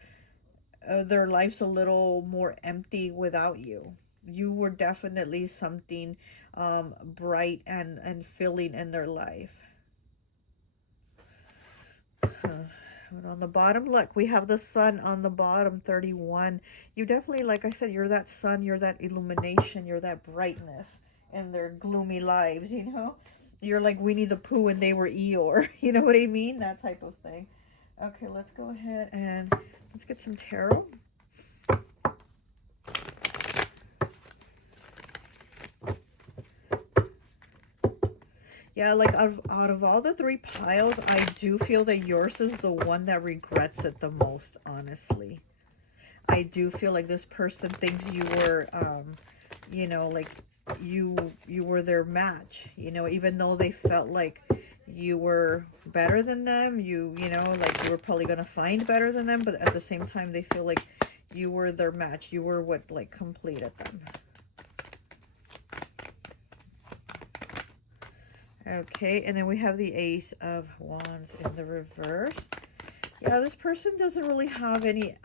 their life's a little more empty without you. You were definitely something bright and filling in their life. And on the bottom, look, we have the sun on the bottom, 31. You definitely, like I said, you're that sun, you're that illumination, you're that brightness in their gloomy lives, you know? You're like Winnie the Pooh and they were Eeyore. You know what I mean? That type of thing. Okay, let's go ahead and let's get some tarot. Yeah, like out of all the 3 piles, I do feel that yours is the one that regrets it the most, honestly. I do feel like this person thinks you were, you know, like you were their match, you know, even though they felt like you were better than them, you know, like you were probably going to find better than them, but at the same time, they feel like you were their match. You were what, like, completed them. Okay, and then we have the Ace of Wands in the reverse. Yeah, this person doesn't really have any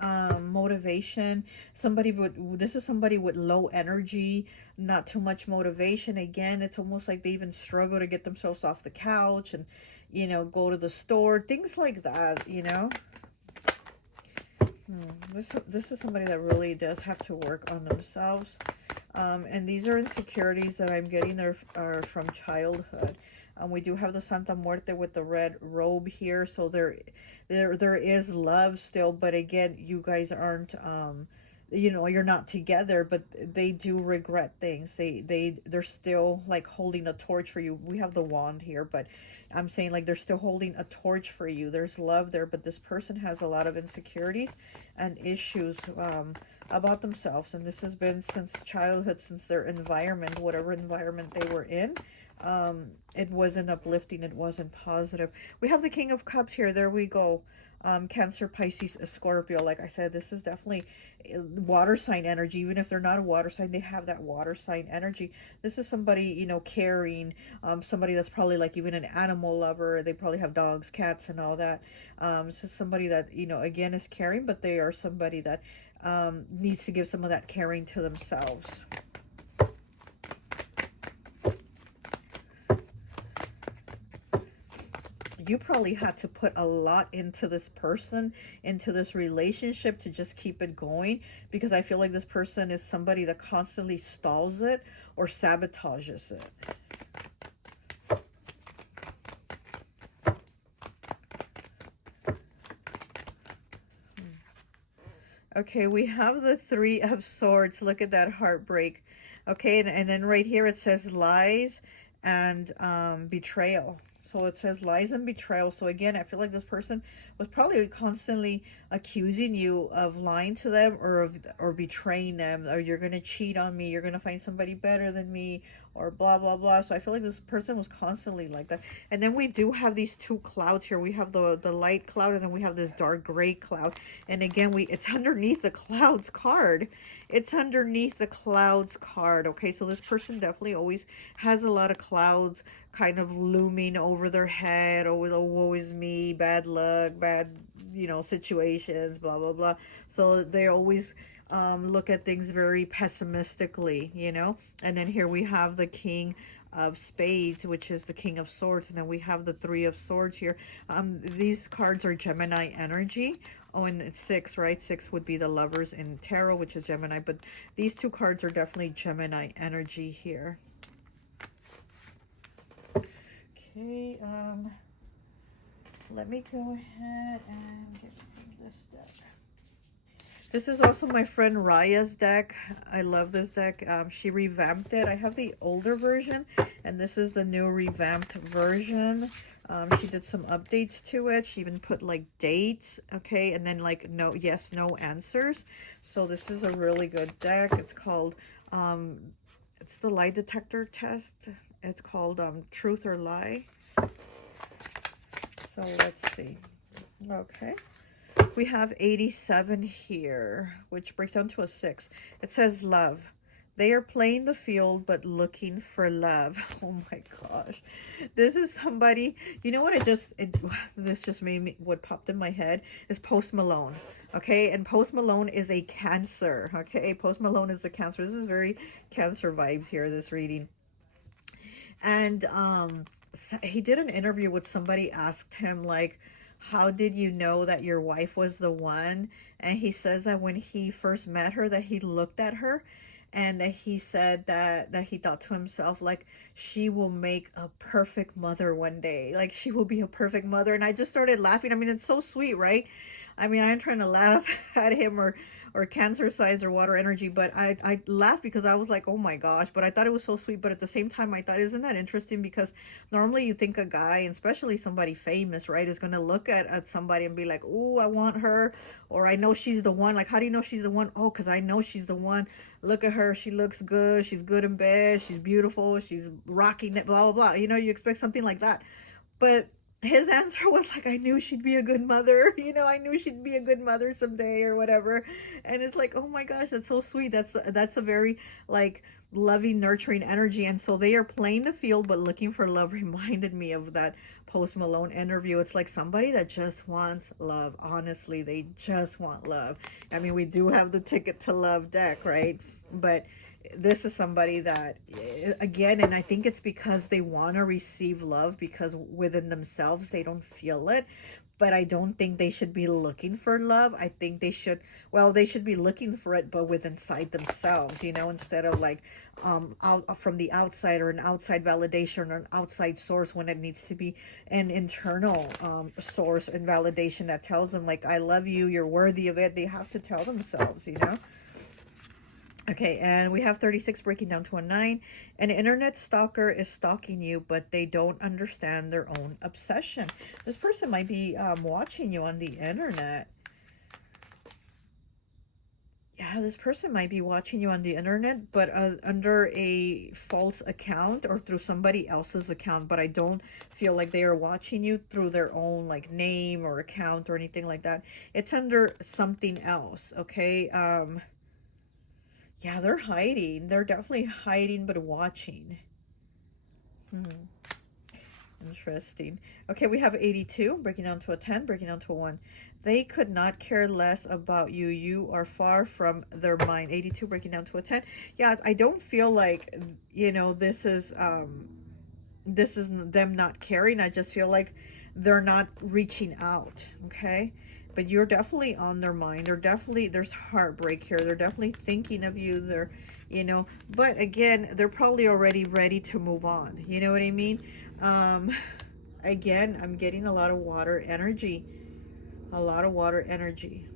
motivation. This is somebody with low energy, not too much motivation. Again, it's almost like they even struggle to get themselves off the couch and, you know, go to the store, things like that, you know. This is somebody that really does have to work on themselves. And these are insecurities that I'm getting are from childhood. We do have the Santa Muerte with the red robe here, so there is love still, but again, you guys aren't you know, you're not together, but they do regret things. They're still like holding a torch for you. We have the wand here, but I'm saying like they're still holding a torch for you. There's love there, but this person has a lot of insecurities and issues about themselves, and this has been since childhood, since their environment, whatever environment they were in. It wasn't uplifting, it wasn't positive. We have the King of Cups here. There we go. Cancer, Pisces, Scorpio. Like I said, this is definitely water sign energy. Even if they're not a water sign, they have that water sign energy. This is somebody, you know, caring, somebody that's probably like even an animal lover. They probably have dogs, cats, and all that. This is somebody that, you know, again, is caring, but they are somebody that needs to give some of that caring to themselves. You probably had to put a lot into this person, into this relationship to just keep it going, because I feel like this person is somebody that constantly stalls it or sabotages it. Okay, we have the Three of Swords. Look at that heartbreak. Okay, and then right here it says lies and betrayal. So it says lies and betrayal. So again, I feel like this person was probably constantly accusing you of lying to them or betraying them, or you're going to cheat on me, you're going to find somebody better than me, or blah, blah, blah. So I feel like this person was constantly like that. And then we do have these two clouds here. We have the light cloud, and then we have this dark gray cloud. And again, it's underneath the clouds card. It's underneath the clouds card. Okay, so this person definitely always has a lot of clouds kind of looming over their head. Oh, woe is me, bad luck, bad, you know, situations, blah, blah, blah. So they always look at things very pessimistically, you know. And then here we have the King of Spades, which is the King of Swords, and then we have the Three of Swords here. These cards are Gemini energy. Oh, and it's 6, right? 6 would be the Lovers in Tarot, which is Gemini, but these two cards are definitely Gemini energy here. Okay, let me go ahead and get this deck. This is also my friend Raya's deck. I love this deck. She revamped it. I have the older version, and this is the new revamped version. She did some updates to it. She even put like dates, okay, and then like no, yes, no answers. So this is a really good deck. It's called, it's the lie detector test. It's called Truth or Lie. So let's see. Okay. We have 87 here, which breaks down to a 6. It says love. They are playing the field, but looking for love. Oh my gosh. This is somebody, you know what this just made me, what popped in my head is Post Malone. Okay, and Post Malone is a Cancer. Okay, Post Malone is a Cancer. This is very Cancer vibes here, this reading. And he did an interview with somebody, asked him like, how did you know that your wife was the one? And he says that when he first met her, that he looked at her and that he said that he thought to himself, like, she will make a perfect mother one day. Like, she will be a perfect mother. And I just started laughing. I mean, it's so sweet, right? I mean, I'm trying to laugh at him or Cancer signs or water energy, but I laughed because I was like, oh my gosh, but I thought it was so sweet. But at the same time, I thought, isn't that interesting? Because normally you think a guy, and especially somebody famous, right, is going to look at somebody and be like, oh, I want her, or I know she's the one. Like, how do you know she's the one? Oh, because I know she's the one. Look at her. She looks good. She's good in bed. She's beautiful. She's rocking it, blah, blah, blah. You know, you expect something like that. But his answer was like, I knew she'd be a good mother. You know, I knew she'd be a good mother someday or whatever. And it's like, oh my gosh, that's so sweet. That's a very like loving, nurturing energy. And so they are playing the field, but looking for love reminded me of that Post Malone interview. It's like somebody that just wants love. Honestly, they just want love. I mean, we do have the Ticket to Love deck, right? But this is somebody that, again, and I think it's because they want to receive love, because within themselves they don't feel it. But I don't think they should be looking for love. I think they should, well, they should be looking for it, but with inside themselves, you know, instead of like out from the outside, or an outside validation, or an outside source, when it needs to be an internal source and validation that tells them like, I love you, you're worthy of it. They have to tell themselves, you know. Okay, and we have 36 breaking down to a 9. An internet stalker is stalking you, but they don't understand their own obsession. This person might be watching you on the internet. Yeah, this person might be watching you on the internet, but under a false account or through somebody else's account. But I don't feel like they are watching you through their own like name or account or anything like that. It's under something else, okay? Yeah, they're hiding. They're definitely hiding, but watching. Interesting. Okay, we have 82, breaking down to a 10, breaking down to a 1. They could not care less about you. You are far from their mind. 82, breaking down to a 10. Yeah, I don't feel like, you know, this is them not caring. I just feel like they're not reaching out, okay? But you're definitely on their mind. They're definitely, there's heartbreak here. They're definitely thinking of you. They're, you know, but again, they're probably already ready to move on. You know what I mean? Again, I'm getting a lot of water energy. A lot of water energy.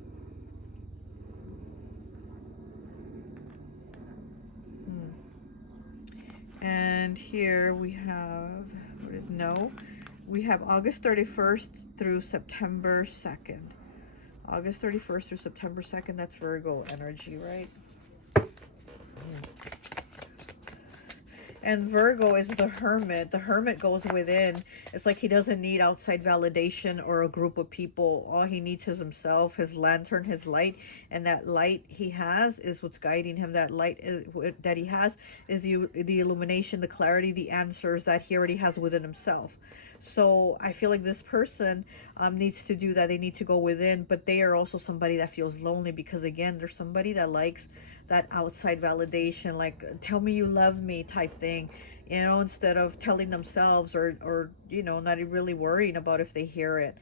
And here we have, what is, no, we have August 31st through September 2nd. August 31st through September 2nd, that's Virgo energy, right? And Virgo is the hermit. The hermit goes within. It's like he doesn't need outside validation or a group of people. All he needs is himself, his lantern, his light. And that light he has is what's guiding him. That light that he has is the illumination, the clarity, the answers that he already has within himself. So I feel like this person needs to do that. They need to go within, but they are also somebody that feels lonely, because again, there's somebody that likes that outside validation, like tell me you love me type thing, you know, instead of telling themselves, or you know, not really worrying about if they hear it,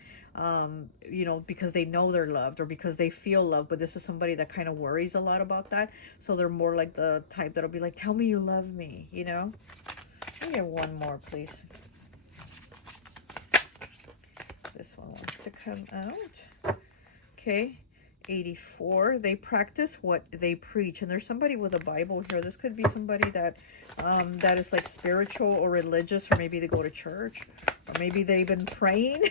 you know, because they know they're loved or because they feel loved. But this is somebody that kind of worries a lot about that. So they're more like the type that'll be like, tell me you love me, you know. Let me get one more, please. This one wants to come out. Okay. 84. They practice what they preach. And there's somebody with a Bible here. This could be somebody that that is like spiritual or religious, or maybe they go to church, or maybe they've been praying.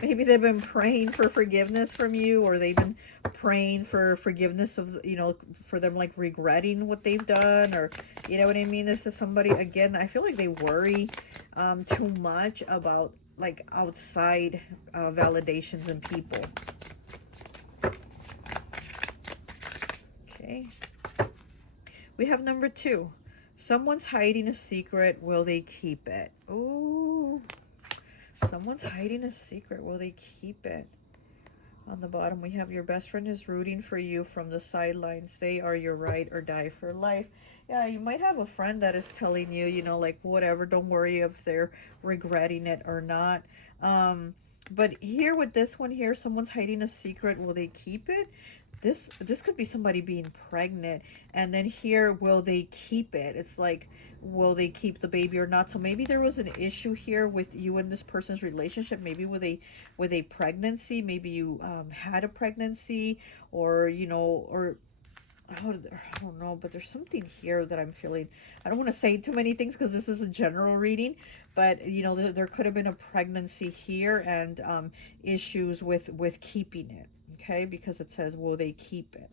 Maybe they've been praying for forgiveness from you, or they've been praying for forgiveness of, you know, for them like regretting what they've done, or you know what I mean. This is somebody, again, I feel like they worry too much about like outside validations and people. Okay. We have number 2. Someone's hiding a secret. Will they keep it? Ooh. Someone's hiding a secret. Will they keep it? On the bottom, we have your best friend is rooting for you from the sidelines. They are your ride or die for life. Yeah, you might have a friend that is telling you, you know, like, whatever, don't worry if they're regretting it or not. But here with this one here, someone's hiding a secret. Will they keep it? This could be somebody being pregnant, and then here, will they keep it? It's like, will they keep the baby or not? So maybe there was an issue here with you and this person's relationship, maybe with a pregnancy. Maybe you had a pregnancy, or you know, or I don't know, but there's something here that I'm feeling. I don't want to say too many things because this is a general reading, but you know, there could have been a pregnancy here, and issues with keeping it. Okay, because it says, will they keep it?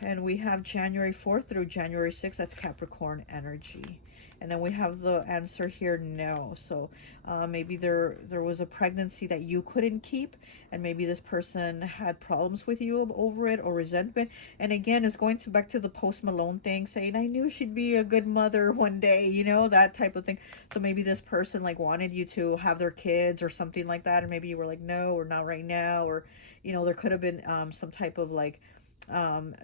And we have January 4th through January 6th. That's Capricorn energy. And then we have the answer here, no. So maybe there was a pregnancy that you couldn't keep, and maybe this person had problems with you over it, or resentment. And again, it's going back to the Post Malone thing, saying, I knew she'd be a good mother one day, you know, that type of thing. So maybe this person like wanted you to have their kids or something like that, and maybe you were like, no, or not right now, or you know, there could have been some type of like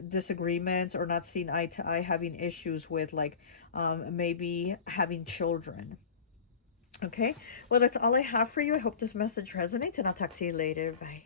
disagreements or not seeing eye to eye, having issues with like maybe having children. Okay, well, that's all I have for you. I hope this message resonates, and I'll talk to you later. Bye.